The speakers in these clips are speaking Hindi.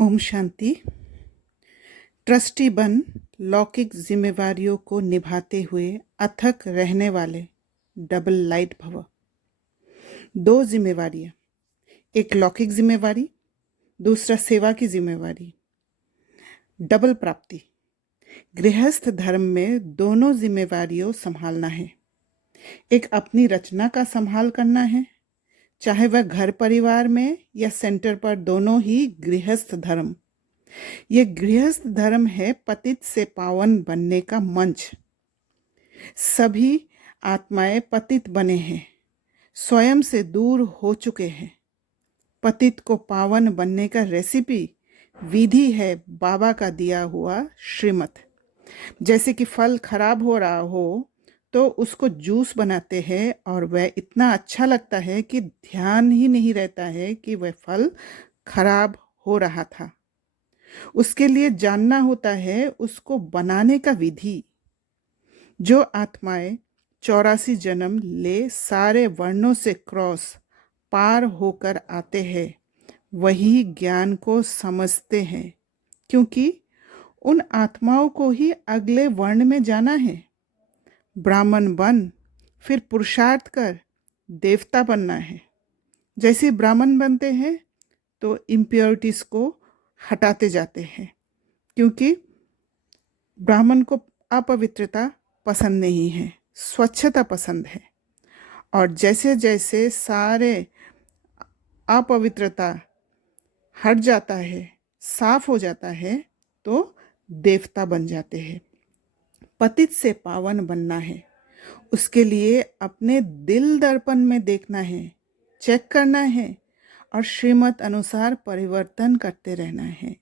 ओम शांति। ट्रस्टी बन लौकिक जिम्मेवारियों को निभाते हुए अथक रहने वाले डबल लाइट भव। दो जिम्मेवारियां, एक लौकिक जिम्मेवारी, दूसरा सेवा की जिम्मेवारी। डबल प्राप्ति। गृहस्थ धर्म में दोनों जिम्मेवारियों संभालना है। एक अपनी रचना का संभाल करना है, चाहे वह घर परिवार में या सेंटर पर, दोनों ही गृहस्थ धर्म। ये गृहस्थ धर्म है पतित से पावन बनने का मंच। सभी आत्माएं पतित बने हैं, स्वयं से दूर हो चुके हैं। पतित को पावन बनने का रेसिपी विधि है बाबा का दिया हुआ श्रीमत। जैसे कि फल खराब हो रहा हो तो उसको जूस बनाते हैं और वह इतना अच्छा लगता है कि ध्यान ही नहीं रहता है कि वह फल खराब हो रहा था। उसके लिए जानना होता है उसको बनाने का विधि। जो आत्माएं 84 जन्म ले सारे वर्णों से क्रॉस पार होकर आते हैं वही ज्ञान को समझते हैं, क्योंकि उन आत्माओं को ही अगले वर्ण में जाना है। ब्राह्मण बन फिर पुरुषार्थ कर देवता बनना है। जैसे ब्राह्मण बनते हैं तो इम्प्योरिटीज को हटाते जाते हैं, क्योंकि ब्राह्मण को अपवित्रता पसंद नहीं है, स्वच्छता पसंद है। और जैसे जैसे सारे अपवित्रता हट जाता है, साफ हो जाता है, तो देवता बन जाते हैं। पतित से पावन बनना है, उसके लिए अपने दिल दर्पण में देखना है, चेक करना है और श्रीमत अनुसार परिवर्तन करते रहना है।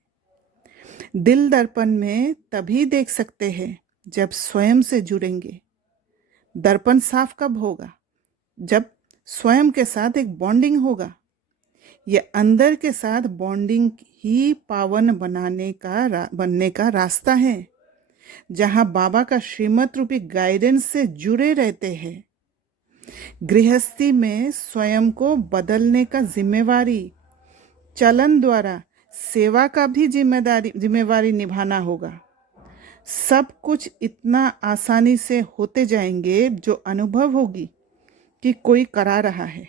दिल दर्पण में तभी देख सकते हैं जब स्वयं से जुड़ेंगे। दर्पण साफ कब होगा? जब स्वयं के साथ एक बॉन्डिंग होगा। ये अंदर के साथ बॉन्डिंग ही पावन बनने का रास्ता है, जहां बाबा का श्रीमत रूपी गाइडेंस से जुड़े रहते हैं। गृहस्थी में स्वयं को बदलने का जिम्मेवारी, चलन द्वारा सेवा का भी जिम्मेवारी निभाना होगा। सब कुछ इतना आसानी से होते जाएंगे जो अनुभव होगी कि कोई करा रहा है।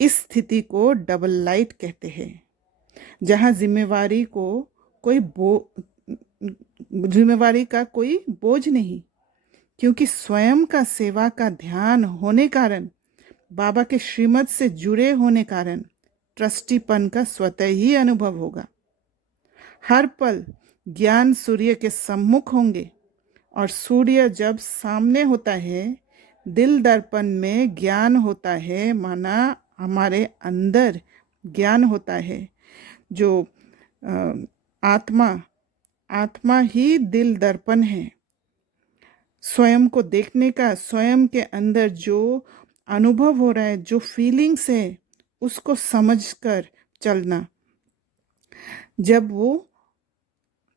इस स्थिति को डबल लाइट कहते हैं, जहां जिम्मेवारी का कोई बोझ नहीं, क्योंकि स्वयं का सेवा का ध्यान होने कारण, बाबा के श्रीमत से जुड़े होने कारण ट्रस्टीपन का स्वतः ही अनुभव होगा। हर पल ज्ञान सूर्य के सम्मुख होंगे, और सूर्य जब सामने होता है, दिल दर्पण में ज्ञान होता है, माना हमारे अंदर ज्ञान होता है। जो आत्मा ही दिल दर्पण है। स्वयं को देखने का, स्वयं के अंदर जो अनुभव हो रहा है, जो फीलिंग्स है, उसको समझकर चलना। जब वो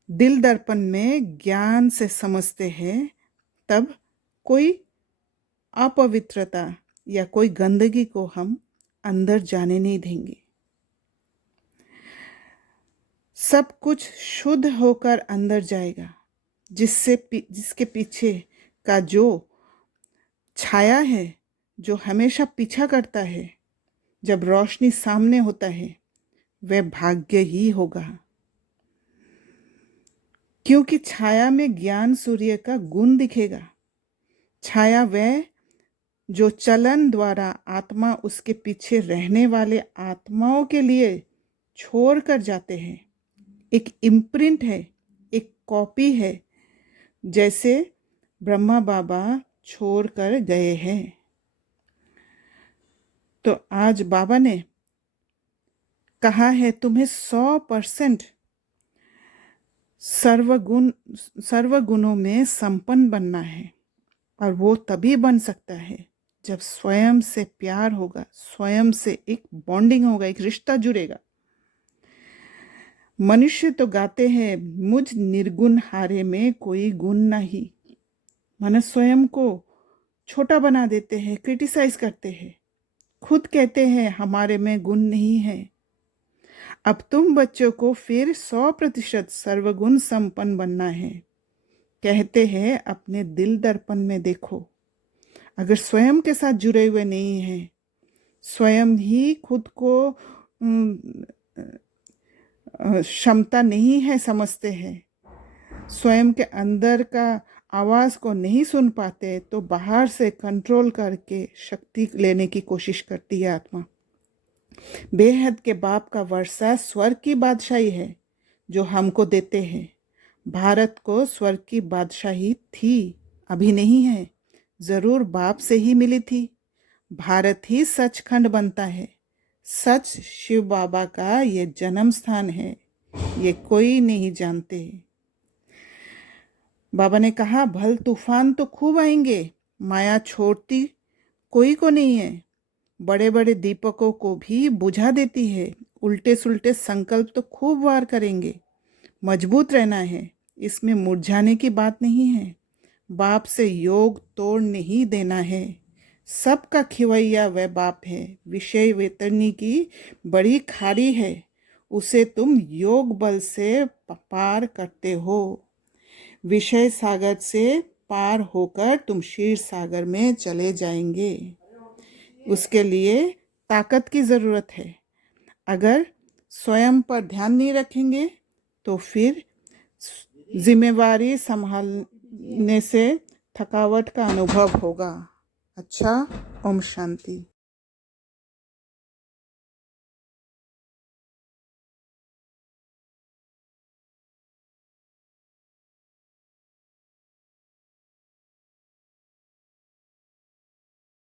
दिल दर्पण में ज्ञान से समझते हैं, तब कोई अपवित्रता या कोई गंदगी को हम अंदर जाने नहीं देंगे। सब कुछ शुद्ध होकर अंदर जाएगा, जिसके पीछे का जो छाया है, जो हमेशा पीछा करता है, जब रोशनी सामने होता है, वह भाग्य ही होगा। क्योंकि छाया में ज्ञान सूर्य का गुण दिखेगा। छाया वह जो चलन द्वारा आत्मा उसके पीछे रहने वाले आत्माओं के लिए छोड़ कर जाते हैं। एक इम्प्रिंट है, एक कॉपी है, जैसे ब्रह्मा बाबा छोड़ कर गए हैं। तो आज बाबा ने कहा है तुम्हें 100% सर्वगुणों में संपन्न बनना है, और वो तभी बन सकता है जब स्वयं से प्यार होगा, स्वयं से एक बॉन्डिंग होगा, एक रिश्ता जुड़ेगा। मनुष्य तो गाते हैं मुझ निर्गुण हारे में कोई गुण नहीं। मनुष्य स्वयं को छोटा बना देते हैं, क्रिटिसाइज करते हैं, खुद कहते हैं हमारे में गुण नहीं है। अब तुम बच्चों को फिर 100% सर्वगुण संपन्न बनना है। कहते हैं अपने दिल दर्पण में देखो। अगर स्वयं के साथ जुड़े हुए नहीं हैं, स्वयं ही खुद को क्षमता नहीं है समझते हैं, स्वयं के अंदर का आवाज को नहीं सुन पाते, तो बाहर से कंट्रोल करके शक्ति लेने की कोशिश करती है आत्मा। बेहद के बाप का वर्षा स्वर्ग की बादशाही है जो हमको देते हैं। भारत को स्वर्ग की बादशाही थी, अभी नहीं है, जरूर बाप से ही मिली थी। भारत ही सचखंड बनता है। सच शिव बाबा का ये जन्म स्थान है, ये कोई नहीं जानते। बाबा ने कहा भल तूफान तो खूब आएंगे, माया छोड़ती कोई को नहीं है। बड़े बड़े दीपकों को भी बुझा देती है। उल्टे सुल्टे संकल्प तो खूब वार करेंगे। मजबूत रहना है, इसमें मुरझाने की बात नहीं है। बाप से योग तोड़ नहीं देना है। सबका खिवैया वह बाप है। विषय वेतरनी की बड़ी खाड़ी है, उसे तुम योग बल से पार करते हो। विषय सागर से पार होकर तुम क्षीर सागर में चले जाएंगे। उसके लिए ताकत की ज़रूरत है। अगर स्वयं पर ध्यान नहीं रखेंगे तो फिर जिम्मेवारी संभालने से थकावट का अनुभव होगा। अच्छा, ओम शांति।